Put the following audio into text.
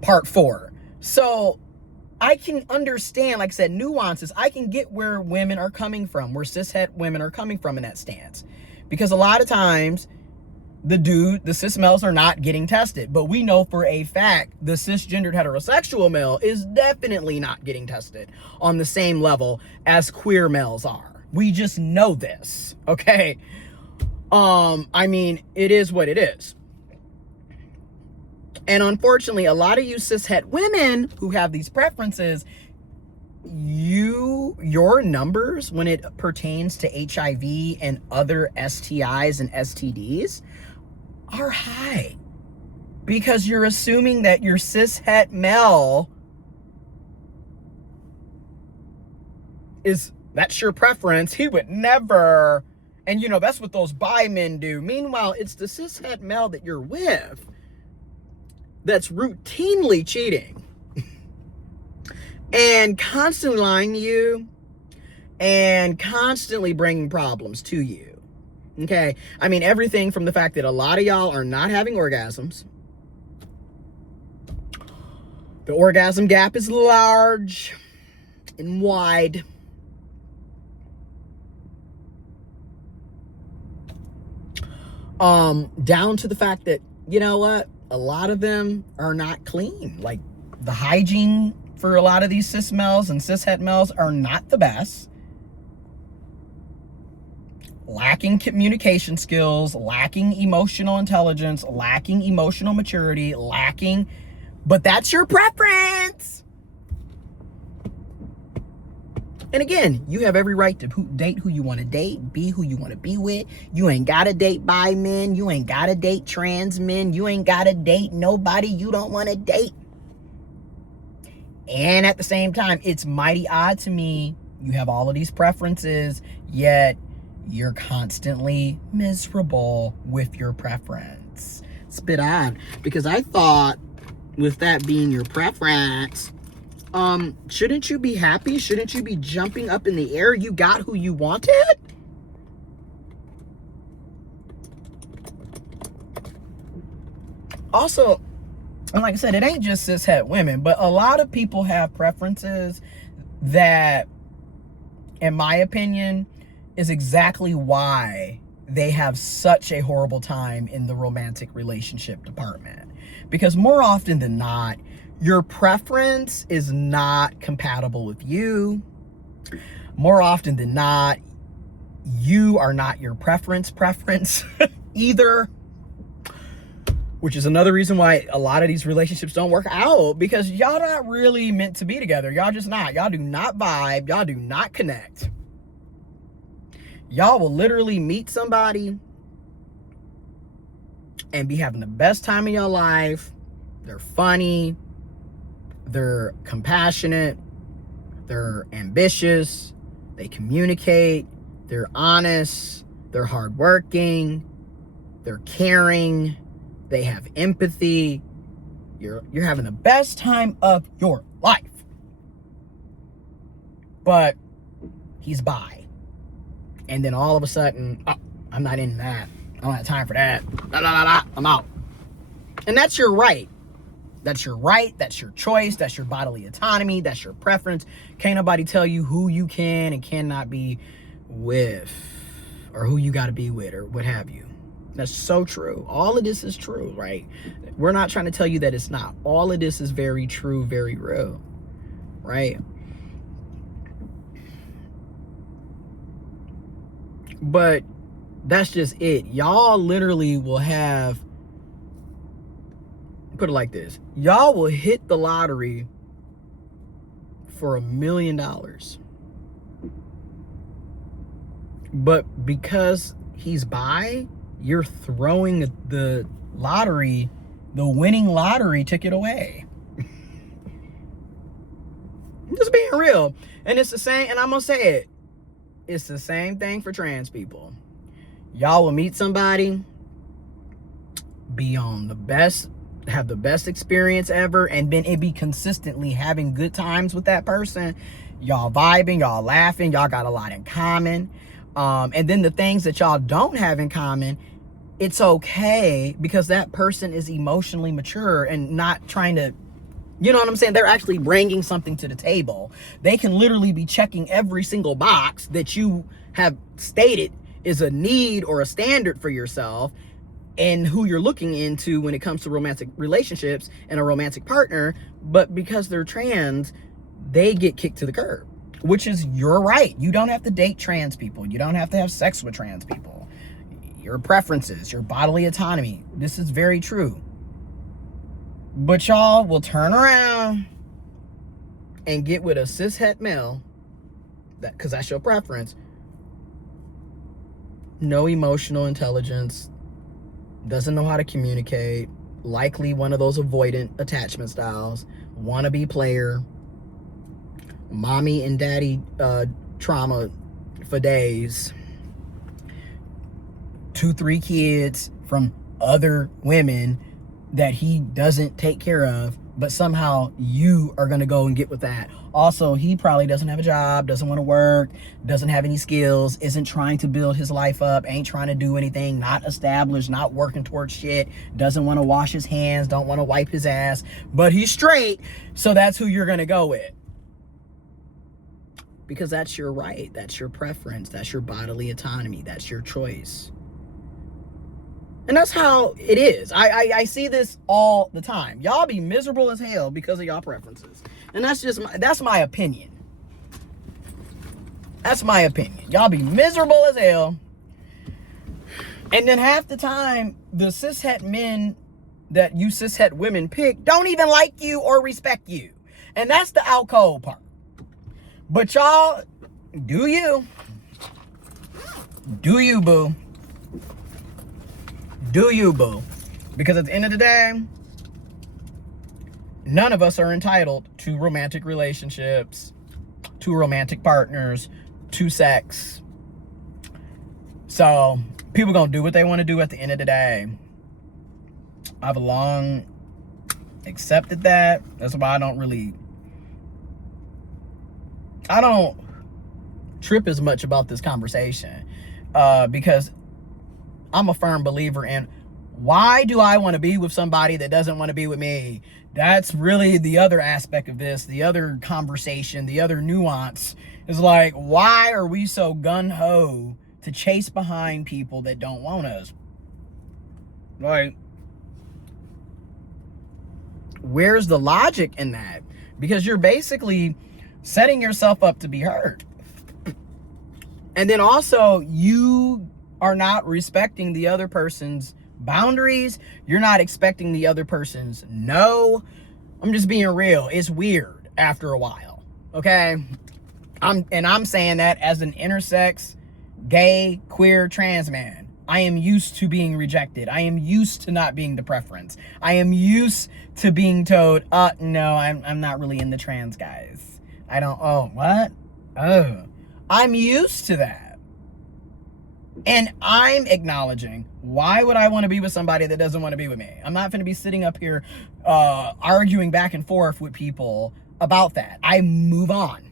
part 4. So I can understand, like I said, nuances. I can get where women are coming from, where cishet women are coming from in that stance. Because a lot of times, the cis males are not getting tested. But we know for a fact the cisgendered heterosexual male is definitely not getting tested on the same level as queer males are. We just know this, okay? I mean, it is what it is. And unfortunately, a lot of you cishet women who have these preferences, your numbers when it pertains to HIV and other STIs and STDs are high because you're assuming that your cishet male that's your preference. He would never, and you know, that's what those bi men do. Meanwhile, it's the cishet male that you're with that's routinely cheating and constantly lying to you and constantly bringing problems to you. Okay? I mean, everything from the fact that a lot of y'all are not having orgasms. The orgasm gap is large and wide. Down to the fact that, you know what? A lot of them are not clean. Like, the hygiene for a lot of these cis males and cishet males are not the best. Lacking communication skills, lacking emotional intelligence, lacking emotional maturity, but that's your preference. And again, you have every right to date who you want to date, be who you want to be with. You ain't got to date bi men. You ain't got to date trans men. You ain't got to date nobody you don't want to date. And at the same time, it's mighty odd to me. You have all of these preferences, yet you're constantly miserable with your preference. It's a bit odd because I thought with that being your preference, shouldn't you be happy? Shouldn't you be jumping up in the air? You got who you wanted? Also, and like I said, it ain't just cishet women, but a lot of people have preferences that, in my opinion, is exactly why they have such a horrible time in the romantic relationship department. Because more often than not, your preference is not compatible with you. More often than not, you are not your preference either. Which is another reason why a lot of these relationships don't work out, because y'all not really meant to be together. Y'all just not. Y'all do not vibe. Y'all do not connect. Y'all will literally meet somebody and be having the best time of your life. They're funny. They're compassionate. They're ambitious. They communicate. They're honest. They're hardworking. They're caring. They have empathy. You're having the best time of your life. But he's bi. And then all of a sudden, oh, I'm not in that. I don't have time for that. I'm out. And that's your right. That's your right. That's your choice. That's your bodily autonomy. That's your preference. Can't nobody tell you who you can and cannot be with, or who you got to be with, or what have you. That's so true. All of this is true, right? We're not trying to tell you that it's not. All of this is very true, very real, right? But that's just it. Y'all literally will have, put it like this, y'all will hit the lottery for $1 million. But because he's bi, you're throwing the lottery, the winning lottery ticket away. I'm just being real. And it's the same, and I'm gonna say it, it's the same thing for trans people. Y'all will meet somebody, be on the best, have the best experience ever, and then it be consistently having good times with that person. Y'all vibing, y'all laughing, y'all got a lot in common. And then the things that y'all don't have in common, it's okay, because that person is emotionally mature and not trying to You know what I'm saying? They're actually bringing something to the table. They can literally be checking every single box that you have stated is a need or a standard for yourself and who you're looking into when it comes to romantic relationships and a romantic partner. But because they're trans, they get kicked to the curb, which is your right. You don't have to date trans people. You don't have to have sex with trans people. Your preferences, your bodily autonomy. This is very true. But y'all will turn around and get with a cishet male, because that's your preference. No emotional intelligence, doesn't know how to communicate, likely one of those avoidant attachment styles, wannabe player, mommy and daddy trauma for days, 2-3 kids from other women that he doesn't take care of, but somehow you are going to go and get with that. Also, he probably doesn't have a job, doesn't want to work, doesn't have any skills, isn't trying to build his life up, ain't trying to do anything, not established, not working towards shit, doesn't want to wash his hands, don't want to wipe his ass, but he's straight, so that's who you're going to go with. Because that's your right, that's your preference, that's your bodily autonomy, that's your choice. And that's how it is. I see this all the time. Y'all be miserable as hell because of y'all preferences. And that's my opinion. That's my opinion. Y'all be miserable as hell. And then half the time, the cishet men that you cishet women pick don't even like you or respect you. And that's the out cold part. But y'all, do you. Do you, boo. Do you, boo? Because at the end of the day, none of us are entitled to romantic relationships, to romantic partners, to sex. So people gonna do what they want to do at the end of the day. I've long accepted that. That's why I don't trip as much about this conversation, because I'm a firm believer in, why do I want to be with somebody that doesn't want to be with me? That's really the other aspect of this, the other conversation, the other nuance is like, why are we so gung-ho to chase behind people that don't want us? Like, where's the logic in that? Because you're basically setting yourself up to be hurt. And then also, you are not respecting the other person's boundaries. You're not expecting the other person's no. I'm just being real. It's weird after a while. Okay? I'm saying that as an intersex, gay, queer, trans man. I am used to being rejected. I am used to not being the preference. I am used to being told, no, I'm not really into trans guys. What? I'm used to that. And I'm acknowledging, why would I want to be with somebody that doesn't want to be with me? I'm not going to be sitting up here arguing back and forth with people about that. I move on.